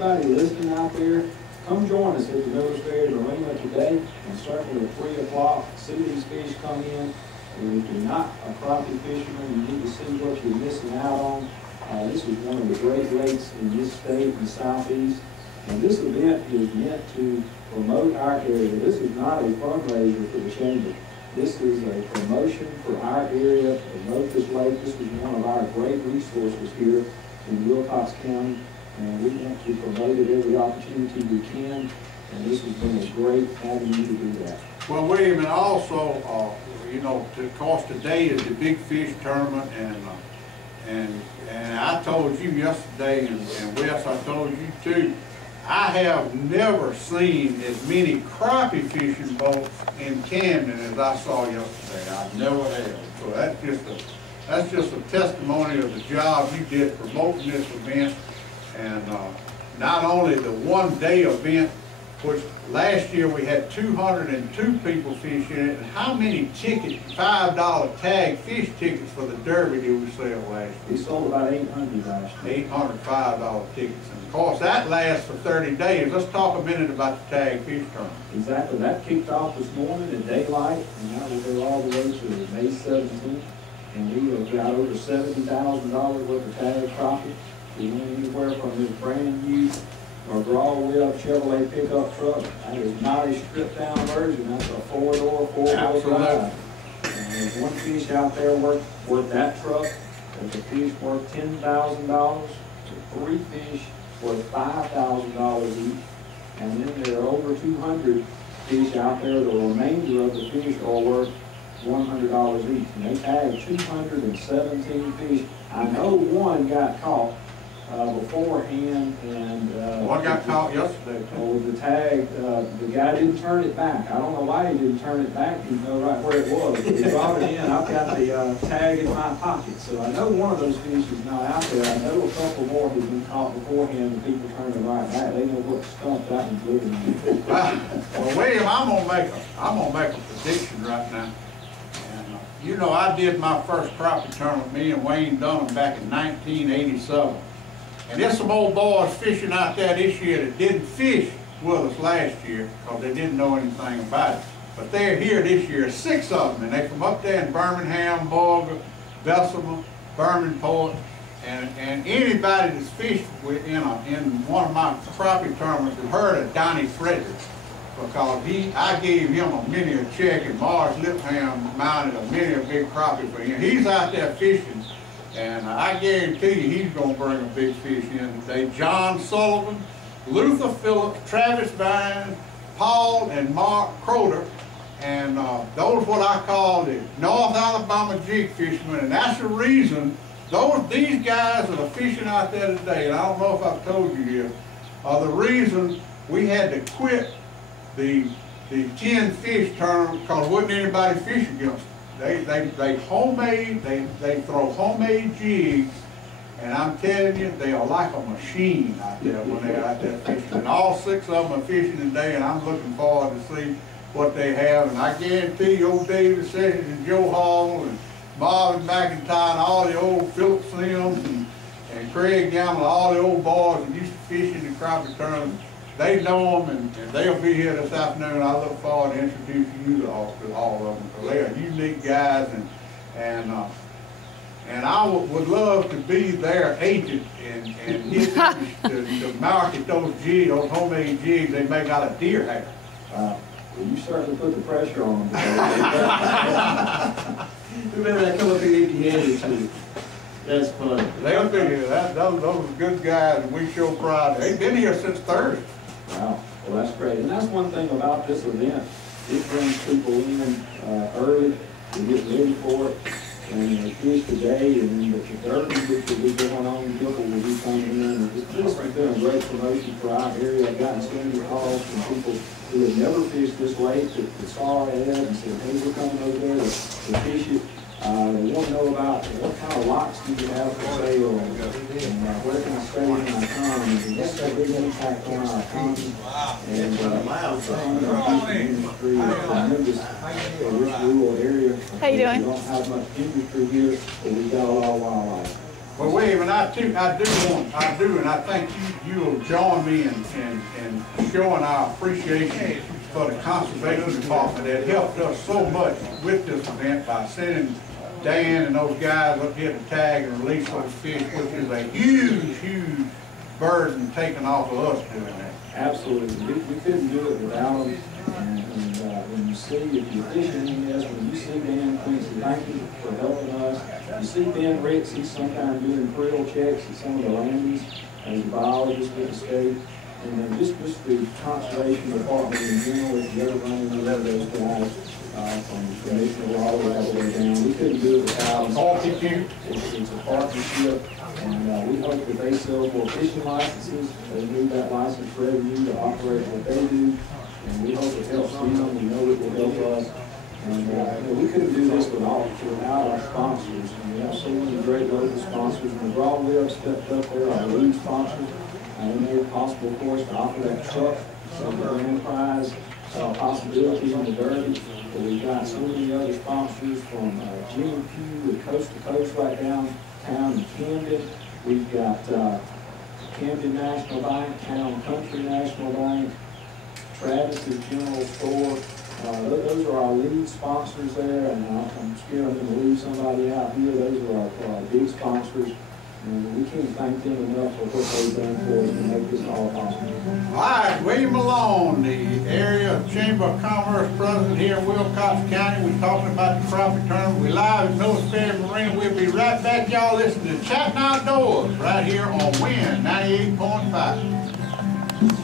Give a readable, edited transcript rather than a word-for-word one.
anybody listening out there, come join us at the Miller's Ferry Marina today, and certainly at 3 o'clock, see these fish come in. And if you're not a crappie fisherman, you need to see what you're missing out on. This is one of the great lakes in this state in the southeast, and this event is meant to promote our area. This is not a fundraiser for the chamber. This is a promotion for our area to promote this lake. This is one of our great resources here in Wilcox County, and we want to promote it every opportunity we can, and this has been a great avenue to do that. Well, William, and also, you know, of course, today is the big fish tournament, and I told you yesterday, and Wes, I told you too, I have never seen as many crappie fishing boats in Camden as I saw yesterday. I never have. So that's just a testimony of the job you did promoting this event, and not only the one-day event, which last year we had 202 people fish in it, and how many tickets, $5 tag fish tickets for the Derby did we sell last year? We sold about 800 last year. 800 $5 tickets, and of course that lasts for 30 days. Let's talk a minute about the tag fish tournament. Exactly, that kicked off this morning at daylight, and that will go all the way to May 17th, and we have got over $70,000 worth of tag crappie. We went anywhere from this brand new or draw-wheel Chevrolet pickup truck. That is not a stripped-down version. That's a four-door, four-wheel drive. And there's one fish out there worth that truck. There's a fish worth $10,000. Three fish worth $5,000 each. And then there are over 200 fish out there. The remainder of the fish are worth $100 each. And they tagged 217 fish. I know one got caught beforehand, and one got caught yesterday. With the tag, the guy didn't turn it back. I don't know why he didn't turn it back. You know right where it was. But he brought it in. I've got the tag in my pocket, so I know one of those fish is not out there. I know a couple more who've been caught beforehand, and people turned it right back. They know what stump that one's living in. Well, William, I'm gonna make a prediction right now. And you know, I did my first crappie tournament, me and Wayne Dunham, back in 1987. And there's some old boys fishing out there this year that didn't fish with us last year because they didn't know anything about it. But they're here this year, 6 of them, and they're from up there in Birmingham, Boulder, Bessemer, Birmingham, and anybody that's fished in one of my crappie tournaments has heard of Donnie Frederick, because I gave him a mini check, and Mars Lipham mounted a mini big crappie for him. He's out there fishing. And I guarantee you he's going to bring a big fish in today. John Sullivan, Luther Phillips, Travis Vines, Paul and Mark Croder, and those what I call the North Alabama jig fishermen. And that's the reason these guys that are fishing out there today, and I don't know if I've told you yet, are the reason we had to quit the 10 fish tournament because there wasn't anybody fishing against them. They homemade, they throw homemade jigs, and I'm telling you, they are like a machine out there when they're out there fishing. And all 6 of them are fishing today, and I'm looking forward to see what they have. And I guarantee you, old David Sessions and Joe Hall and Marvin McIntyre and all the old Philip Sims and Craig Gamble, all the old boys that used to fish in the crappie tournament, they know them, and they'll be here this afternoon. I look forward to introducing you to all of them, because they are unique guys, and I would love to be their agent and get them to market those jigs, those homemade jigs they make out of deer hair. Well, you certainly put the pressure on them. Remember that come up here empty-handed too. That's funny. They'll be here. Those are good guys, and we show pride. They've been here since Thursday. Wow, well that's great. And that's one thing about this event. It brings people in early to get ready for it. And they fish today, and then the derby, which will be going on, people will be coming in. It's just been a great promotion for our area. I've gotten so many calls from people who have never fished this lake that saw it and said, hey, we're coming over there to fish it. They want to know about what kind of locks do you have for sale, and where can I stay when I come, and what's that big impact on our economy, and industry, tremendous for this rural area. How you doing? We don't have much industry here, but we got a lot of wildlife. Well, William, and I do, and I think you'll join me in showing our appreciation for the Conservation Department that helped us so much with this event by sending Dan and those guys up here to tag and release those fish, which is a huge, huge burden taken off of us doing that. Absolutely. We couldn't do it without them. And when you see, if you're fishing in this, when you see Dan Quincy, thank you for helping us. You see Ben Ritz, he's sometimes doing krill checks at some of the landings as a biologist with the state. And then just the conservation department in general, if you ever run into those guys, from Commissioner Waller all the way down, we couldn't do it without them. It's a partnership, and we hope that they sell more fishing licenses. They need that license revenue to operate what they do, and we hope it helps them. We know it will help us. And we couldn't do this without our sponsors. And we have so many great local sponsors. McGraw-Hill stepped up there, our lead sponsor. They made it possible for us to offer that truck, so the grand prize possibilities in the Derby. But we've got so many other sponsors from Jimmy Pugh and Coast to Coast right downtown in Camden. We've got Camden National Bank, Town Country National Bank, Travis's General Store. Those are our lead sponsors there, and I'm scared I'm going to leave somebody out here. Those are our big sponsors. And we can't thank them enough for what they've done for us to make this all possible. All right, William Malone, the area Chamber of Commerce president here in Wilcox County. We're talking about the crappie tournament. We're live at North Ferry Marina. We'll be right back, y'all. Listening to Chattin Outdoors right here on WIN 98.5.